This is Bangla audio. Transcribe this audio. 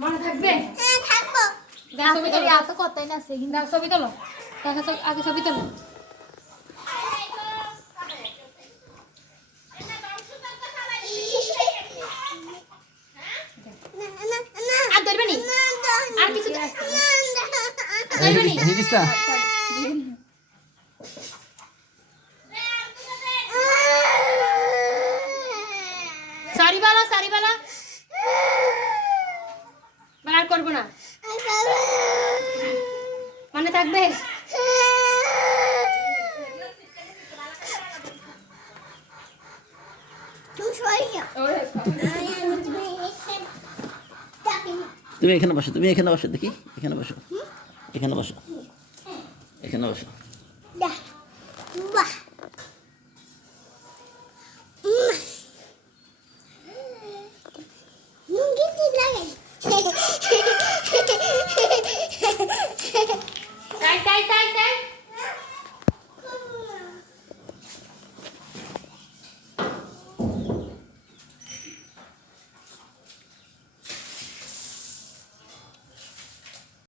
মনে থাকবে? হ্যাঁ থাকবো। ছবি তোলো, এত কথাই না আছে কিন্তু ছবি তোলো, আগে ছবি তোলো। আর ধরবে নি, আর কিছু ধরবে নি। সরি বলো, সরি বলো, আর করবো না। মনে থাকবে? তুমি এখানে বসো, তুমি এখানে বসো, দেখি এখানে বসো, এখানে বসো, এখানে বসো।